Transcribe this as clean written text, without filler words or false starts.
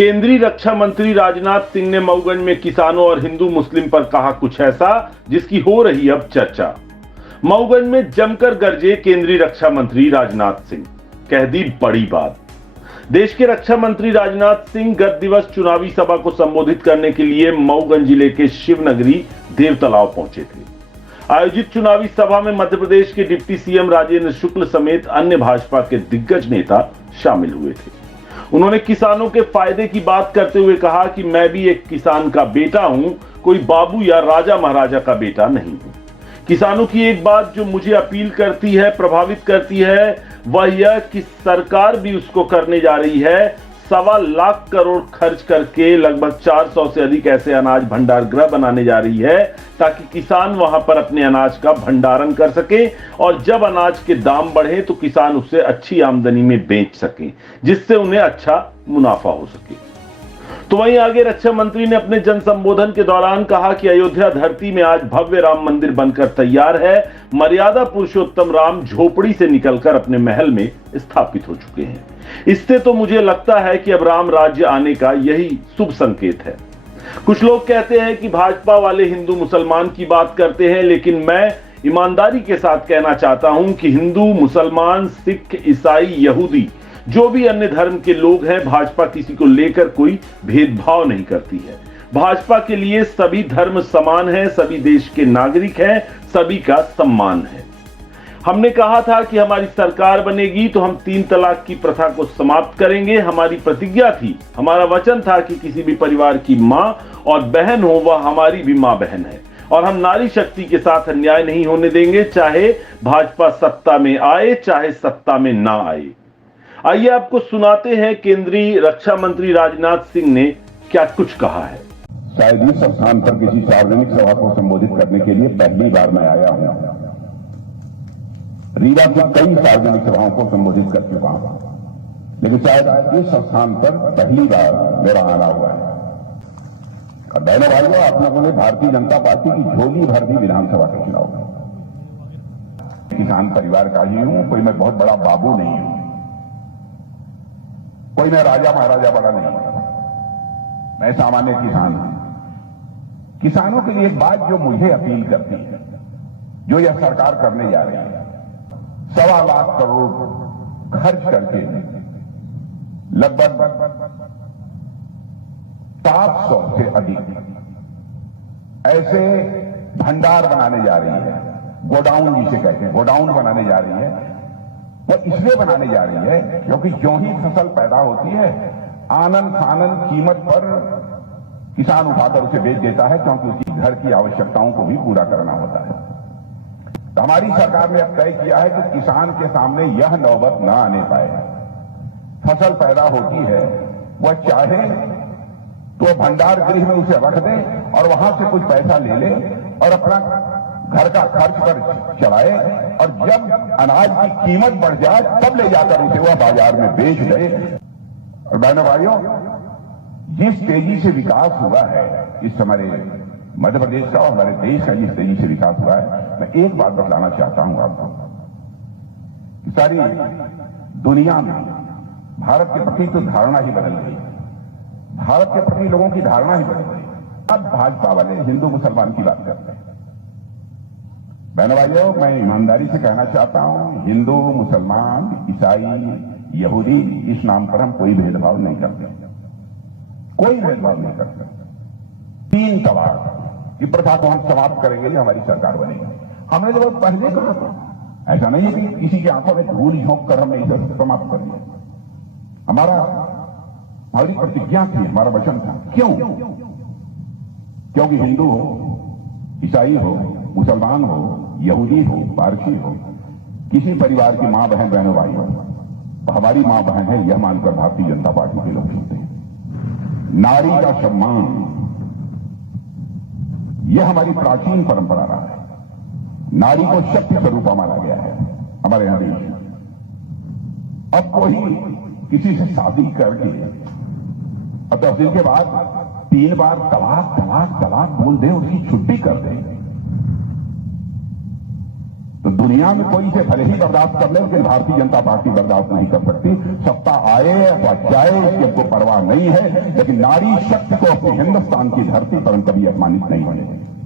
केंद्रीय रक्षा मंत्री राजनाथ सिंह ने मऊगंज में किसानों और हिंदू मुस्लिम पर कहा कुछ ऐसा जिसकी हो रही अब चर्चा। मऊगंज में जमकर गरजे केंद्रीय रक्षा मंत्री राजनाथ सिंह, कह दी बड़ी बात। देश के रक्षा मंत्री राजनाथ सिंह गत दिवस चुनावी सभा को संबोधित करने के लिए मऊगंज जिले के शिवनगरी देवतलाव पहुंचे थे। आयोजित चुनावी सभा में मध्य प्रदेश के डिप्टी सीएम राजेंद्र शुक्ल समेत अन्य भाजपा के दिग्गज नेता शामिल हुए थे। उन्होंने किसानों के फायदे की बात करते हुए कहा कि मैं भी एक किसान का बेटा हूं, कोई बाबू या राजा महाराजा का बेटा नहीं हूं। किसानों की एक बात जो मुझे अपील करती है, प्रभावित करती है, वह यह कि सरकार भी उसको करने जा रही है। 1.25 लाख करोड़ खर्च करके लगभग 400 से अधिक ऐसे अनाज भंडार गृह बनाने जा रही है ताकि किसान वहां पर अपने अनाज का भंडारण कर सके और जब अनाज के दाम बढ़े तो किसान उसे अच्छी आमदनी में बेच सके, जिससे उन्हें अच्छा मुनाफा हो सके। तो वहीं आगे रक्षा मंत्री ने अपने जन संबोधन के दौरान कहा कि अयोध्या धरती में आज भव्य राम मंदिर बनकर तैयार है। मर्यादा पुरुषोत्तम राम झोपड़ी से निकलकर अपने महल में स्थापित हो चुके हैं। इससे तो मुझे लगता है कि अब राम राज्य आने का यही शुभ संकेत है। कुछ लोग कहते हैं कि भाजपा वाले हिंदू मुसलमान की बात करते हैं, लेकिन मैं ईमानदारी के साथ कहना चाहता हूं कि हिंदू, मुसलमान, सिख, ईसाई, यहूदी, जो भी अन्य धर्म के लोग हैं, भाजपा किसी को लेकर कोई भेदभाव नहीं करती है। भाजपा के लिए सभी धर्म समान हैं, सभी देश के नागरिक हैं, सभी का सम्मान है। हमने कहा था कि हमारी सरकार बनेगी तो हम 3 तलाक की प्रथा को समाप्त करेंगे। हमारी प्रतिज्ञा थी, हमारा वचन था कि किसी भी परिवार की मां और बहन हो, वह हमारी भी मां बहन है और हम नारी शक्ति के साथ अन्याय नहीं होने देंगे, चाहे भाजपा सत्ता में आए, चाहे सत्ता में ना आए। आइए आपको सुनाते हैं केंद्रीय रक्षा मंत्री राजनाथ सिंह ने क्या कुछ कहा है। शायद इस स्थान पर किसी सार्वजनिक सभा को संबोधित करने के लिए पहली बार मैं आया हूं। रीवा की कई सार्वजनिक सभाओं को संबोधित कर चुका हूं, लेकिन शायद इस स्थान पर पहली बार मेरा आना हुआ है। और बहनों भाइयों, आप लोगों ने भारतीय जनता पार्टी की झोली भर दी विधानसभा के चुनाव में। किसान परिवार का ही हूं, कोई मैं बहुत बड़ा बाबू नहीं हूं, कोई मैं राजा महाराजा बड़ा नहीं हूं, मैं सामान्य किसान हूं। किसानों के लिए एक बात जो मुझे अपील करती है, जो यह सरकार करने जा रही है, 1.25 लाख करोड़ खर्च करके लगभग 700 से अधिक ऐसे भंडार बनाने जा रही है, गोडाउन जिसे कहते हैं, गोडाउन बनाने जा रही है। वो इसलिए बनाने जा रही है क्योंकि जो ही फसल पैदा होती है, आनन फानन कीमत पर किसान उठाकर उसे बेच देता है, क्योंकि उसकी घर की आवश्यकताओं को भी पूरा करना होता है। तो हमारी सरकार ने अब तय किया है कि किसान के सामने यह नौबत न आने पाए। फसल पैदा होती है, वह चाहे तो भंडार गृह में उसे रख दे और वहां से कुछ पैसा ले ले और अपना घर का खर्च पर चलाए, और जब अनाज की कीमत बढ़ जाए तब ले जाकर उसे वह बाजार में बेच दे। और बहनों भाइयों, जिस तेजी से विकास हुआ है इस हमारे मध्य प्रदेश का और हमारे देश का, जिस तेजी से विकास हुआ है, मैं एक बात बतलाना चाहता हूं आपको कि सारी दुनिया में भारत के प्रति तो धारणा ही बदल गई। भारत के प्रति लोगों की धारणा ही बदल गई। अब भाजपा वाले हिंदू मुसलमान की बात करते हैं। बहनों भाइयों, मैं ईमानदारी से कहना चाहता हूं, हिंदू, मुसलमान, ईसाई, यहूदी, इस नाम पर हम कोई भेदभाव नहीं करते, कोई भेदभाव नहीं करते। 3 तलाक की प्रथा को हम समाप्त करेंगे, ये हमारी सरकार बनेगी। हमने तो पहले कहा था, ऐसा नहीं है कि किसी की आंखों में धूल झोंक कर हमने इसे समाप्त कर दिया। हमारी प्रतिज्ञा थी, हमारा वचन था। क्यों? क्योंकि हिंदू हो, ईसाई हो, मुसलमान हो, यहूदी हो, पारसी हो, किसी परिवार की मां बहन, बहनों भाई हो, तो हमारी मां बहन है, यह मानकर भारतीय जनता पार्टी के लोग चलते हैं। नारी का सम्मान, यह हमारी प्राचीन परंपरा रहा है। नारी को शक्ति स्वरूप माना गया है हमारे यहां देश में। अब कोई किसी से शादी करके और 10 दिन के बाद 3 बार तलाक तलाक तलाक बोल दे, उसकी छुट्टी कर दे, तो दुनिया में कोई इसे भले ही बर्दाश्त कर ले, लेकिन भारतीय जनता पार्टी बर्दाश्त नहीं कर सकती। सत्ता आए अथवा जाए इसकी हमको परवाह नहीं है, लेकिन नारी शक्ति को अपने हिंदुस्तान की धरती पर हम कभी अपमानित नहीं होने देंगे।